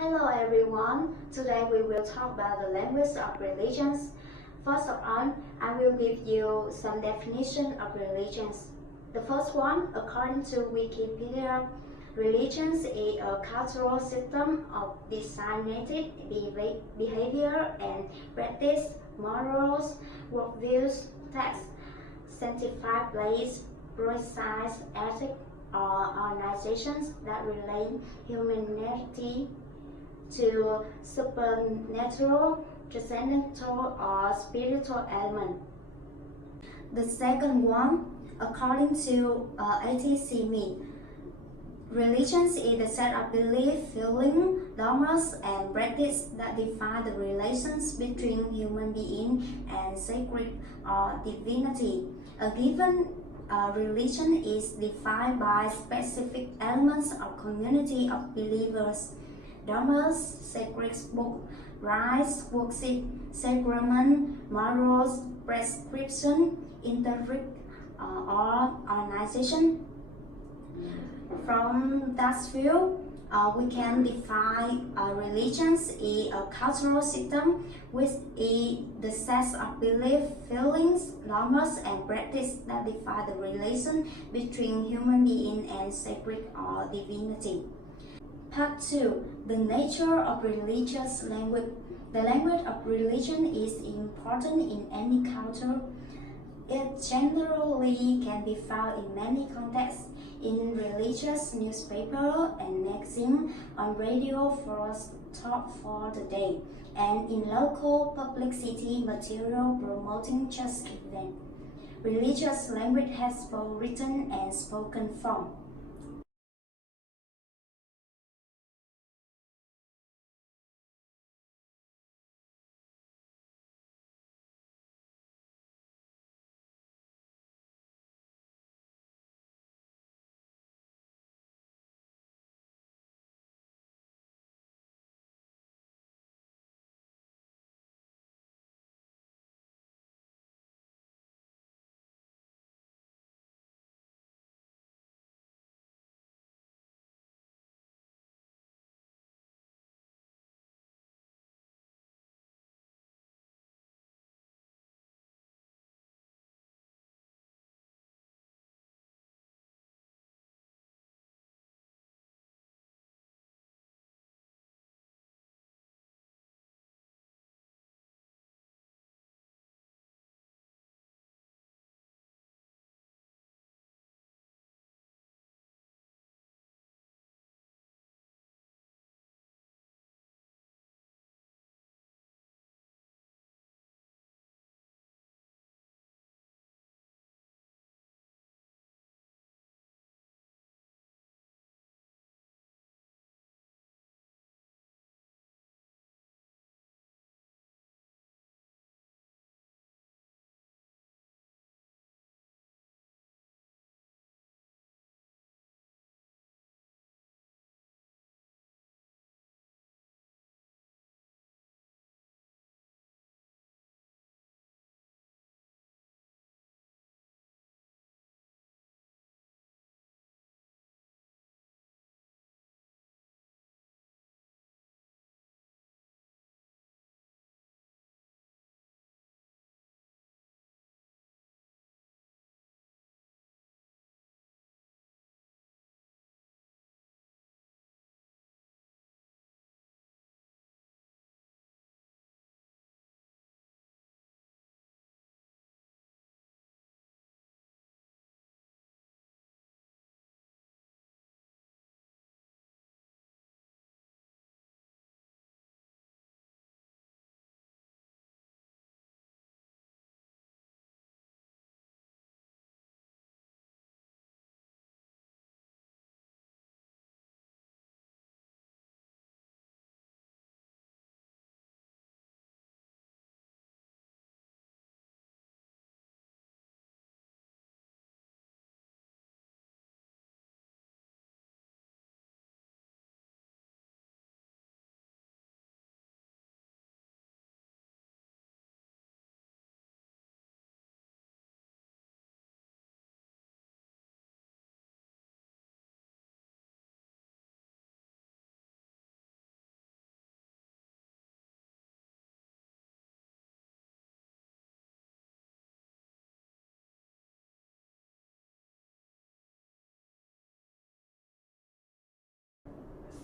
Hello everyone, today we will talk about the language of religions. First of all, I will give you some definition of religions. The first one, according to Wikipedia, religions is a cultural system of designated behavior and practice, morals, worldviews, texts, sanctified place, precise ethics, or organizations that relate humanity to supernatural, transcendental, or spiritual element. The second one, according to ATC, religions is the set of belief, feeling, dogmas, and practice that define the relations between human being and sacred or divinity. A given religion is defined by specific elements of community of believers. Dogmas, sacred book, rites, worship, sacrament, morals, prescription, interric, or organization. From that view, we can define religions as a cultural system which is the set of belief, feelings, norms, and practice that define the relation between human being and sacred or divinity. Part 2. The nature of religious language. The language of religion is important in any culture. It generally can be found in many contexts, in religious newspaper and magazine, on radio for talk for the day, and in local publicity material promoting church events. Religious language has both written and spoken form.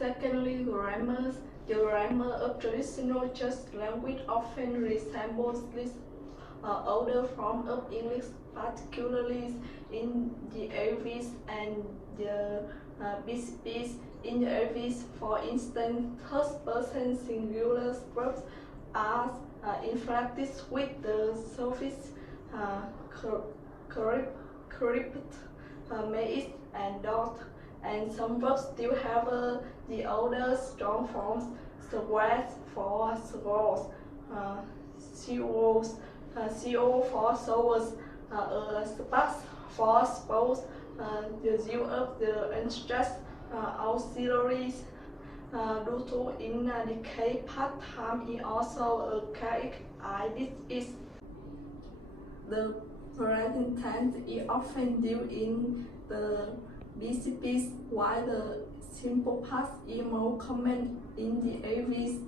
Secondly, grammars. The grammar of traditional Dutch language often resembles this older form of English, particularly in the Aries and the BCPs. In the Aries, for instance, third-person singular verbs are inflected with the suffix crypt, mais, and dot, and some verbs still have the older strong forms, sweat for swallows, co for showers, sparks for spouse, the use of the unstressed auxiliaries due to indicate part-time is also a characteristic. Is the present tense is often used in the BCPs, while the simple past is more common in the Aries.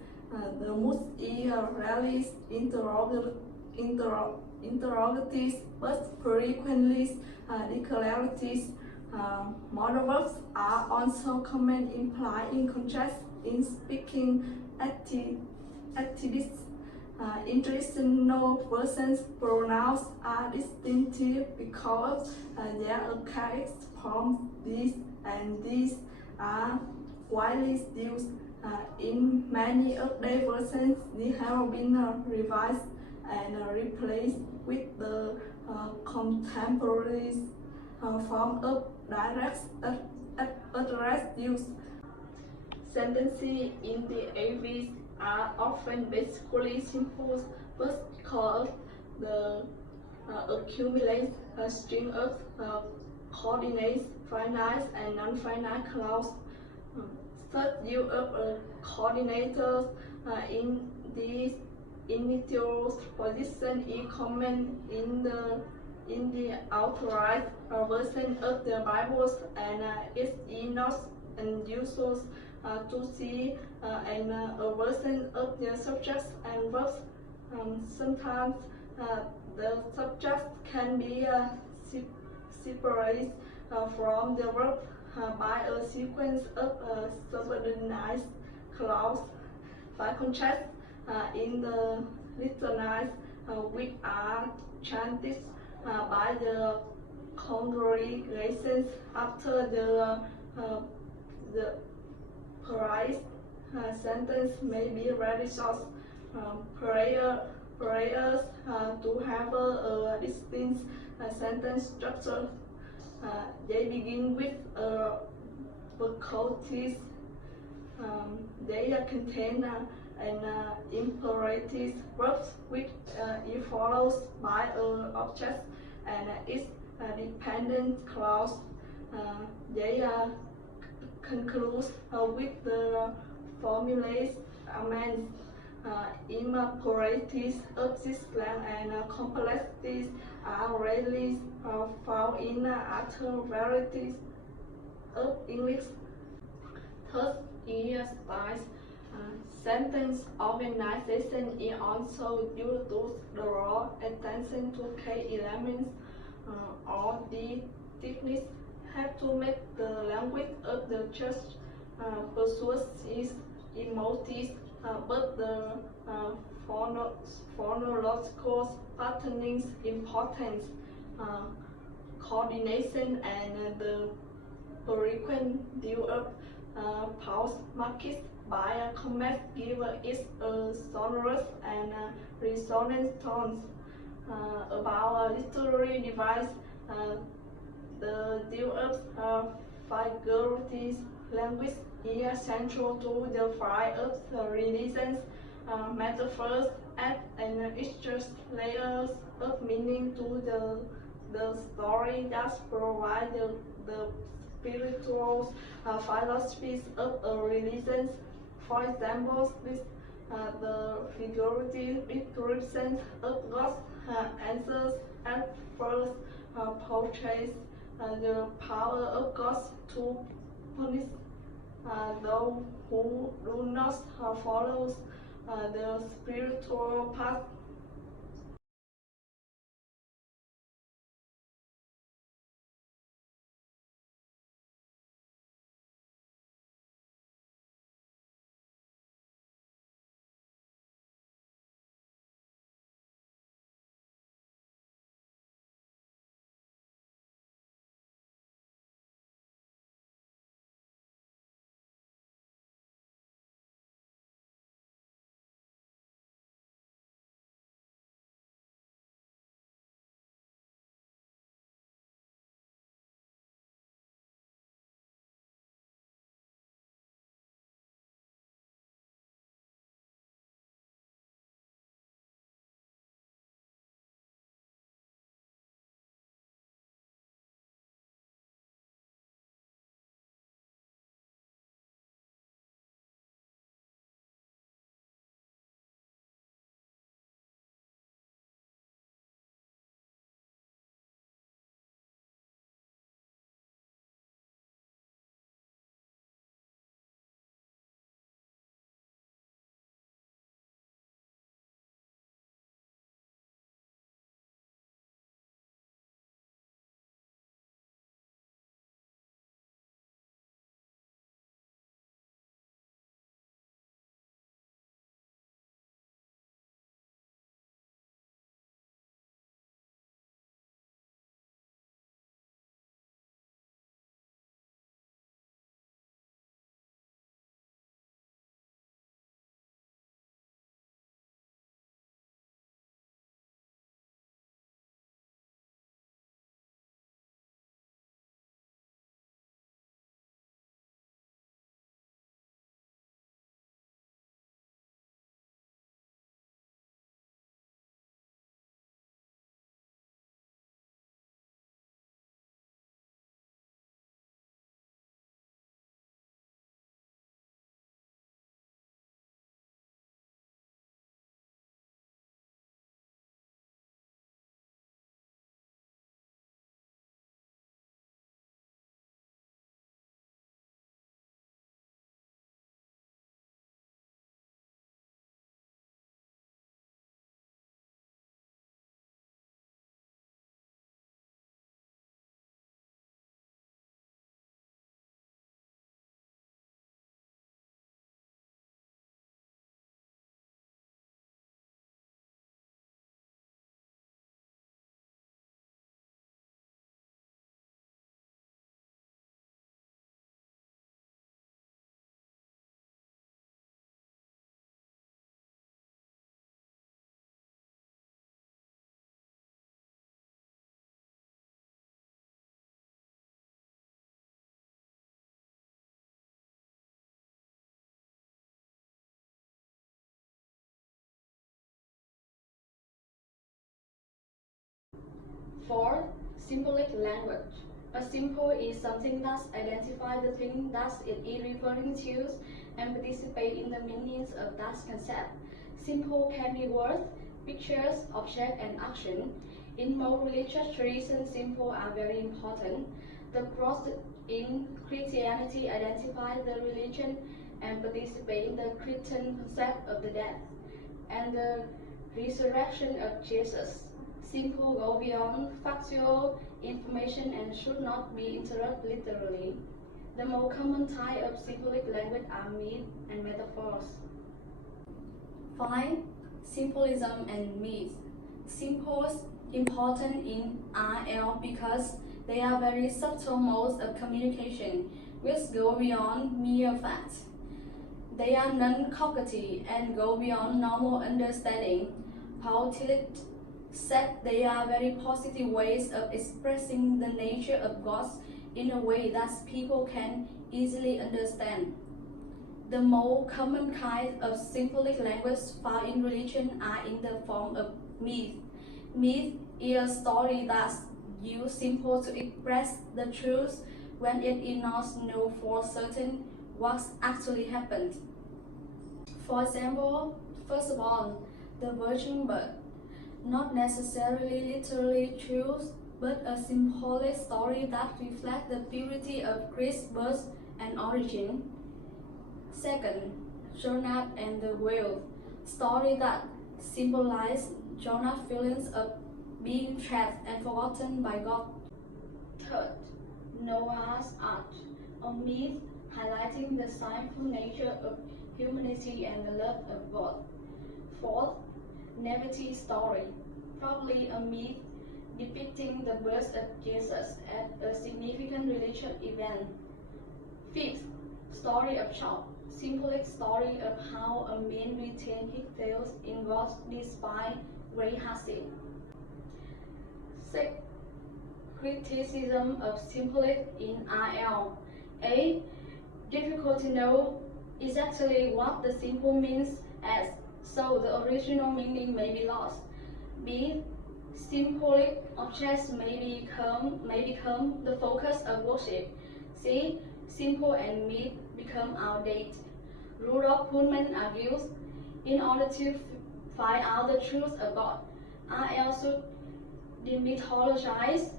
The mood is rarely interrogatives, but frequently declaratives. Modal verbs are also common, implying contrast in speaking activities. In traditional versions, pronouns are distinctive because their archaic forms "this" and "these" are widely used. In many updated versions, they have been revised and replaced with the contemporary form of direct address use. Sentences in the Aries are often basically simple, but because the accumulate a string of coordinates, finite and non-finite clauses. Such use of coordinators in these initial position is common in the outright version of the Bible, and it is not unusual to see a version of the subjects and verbs. Sometimes the subject can be separated from the verb by a sequence of subordinate clauses. By contrast, in the literal which are chanted by the congregations after the price sentence may be very short. Prayers to have a distinct sentence structure. They begin with faculties. They contain an imperative verb which is followed by an object and its dependent clause. They conclude with the formulae amends. Improprieties of this slang and complexities are rarely found in other varieties of English. Third is style. Sentence organization is also used to draw attention to key elements. All the techniques have to make the language of the church persuasive, emotive, but the phonological patterning important. Coordination and the frequent use of pause marks by a comment give it a sonorous and resonant tones. About a literary device, the use of figurative language is central to the field of the religions. Metaphors add an extra layers of meaning to the story that provide the spiritual philosophies of a religion. For example, the figurative description of God's answers at first portrays the power of God to punish those who do not follow the spiritual path. Fourth, symbolic language. A symbol is something that identifies the thing that it is referring to and participate in the meanings of that concept. Symbol can be words, pictures, objects, and action. In most religious traditions, symbols are very important. The cross in Christianity identifies the religion and participate in the Christian concept of the death and the resurrection of Jesus. Symbols go beyond factual information and should not be interpreted literally. The most common type of symbolic language are myths and metaphors. 5. Symbolism and myths. Symbols important in RL because they are very subtle modes of communication which go beyond mere facts. They are non-cognitive and go beyond normal understanding. Paul Tillich said they are very positive ways of expressing the nature of God in a way that people can easily understand. The most common kind of symbolic language found in religion are in the form of myth. Myth is a story that uses symbols to express the truth when it is not known for certain what actually happened. For example, first of all, the virgin birth. Not necessarily literally true, but a symbolic story that reflects the purity of Christ's birth and origin. Second, Jonah and the whale, story that symbolizes Jonah's feelings of being trapped and forgotten by God. Third, Noah's Ark, a myth highlighting the sinful nature of humanity and the love of God. Fourth, Nativity story, probably a myth depicting the birth of Jesus at a significant religious event. Fifth, story of Job, symbolic story of how a man retained his faith in God despite great hardship. Sixth, criticism of symbolic in RL. A, difficult to know exactly what the symbol means as, so the original meaning may be lost. B, symbolic objects may become the focus of worship. C, symbol and myth become outdated. Rudolf Pullman argues, in order to find out the truth of God, RL should demythologize.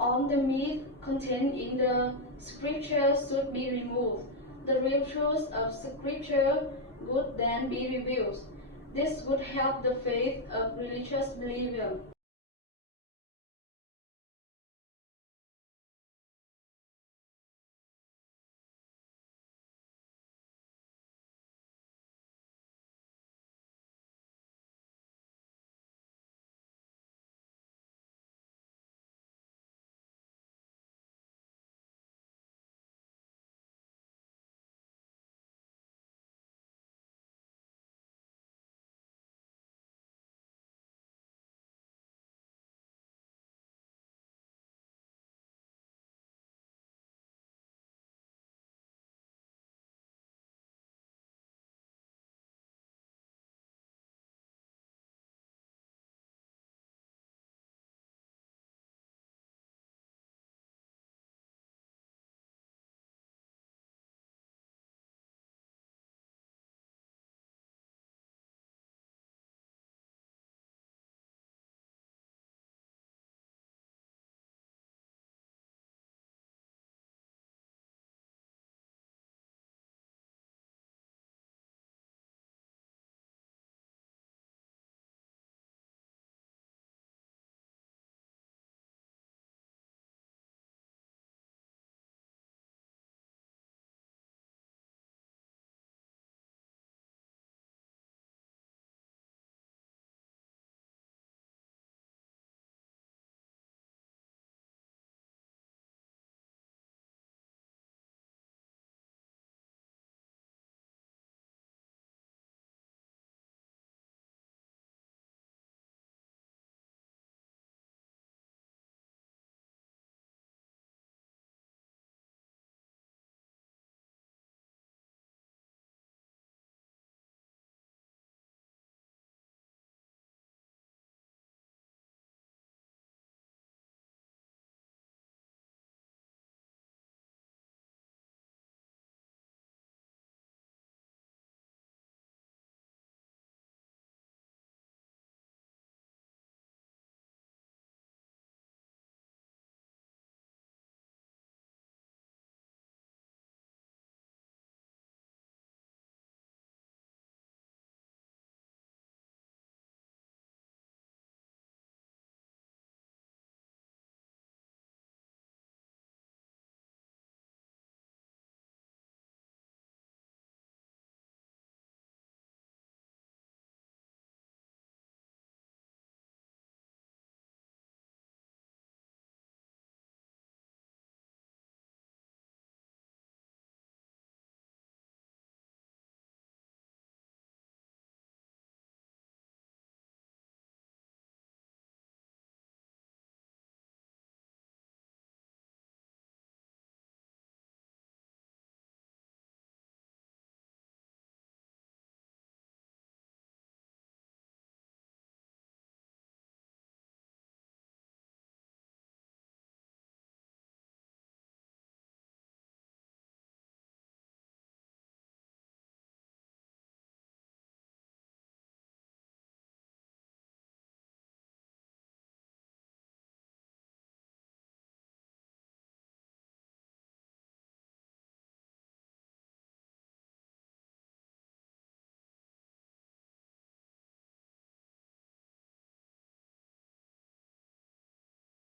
All the myth contained in the scripture should be removed. The real truth of scripture would then be revealed. This would help the faith of religious believers.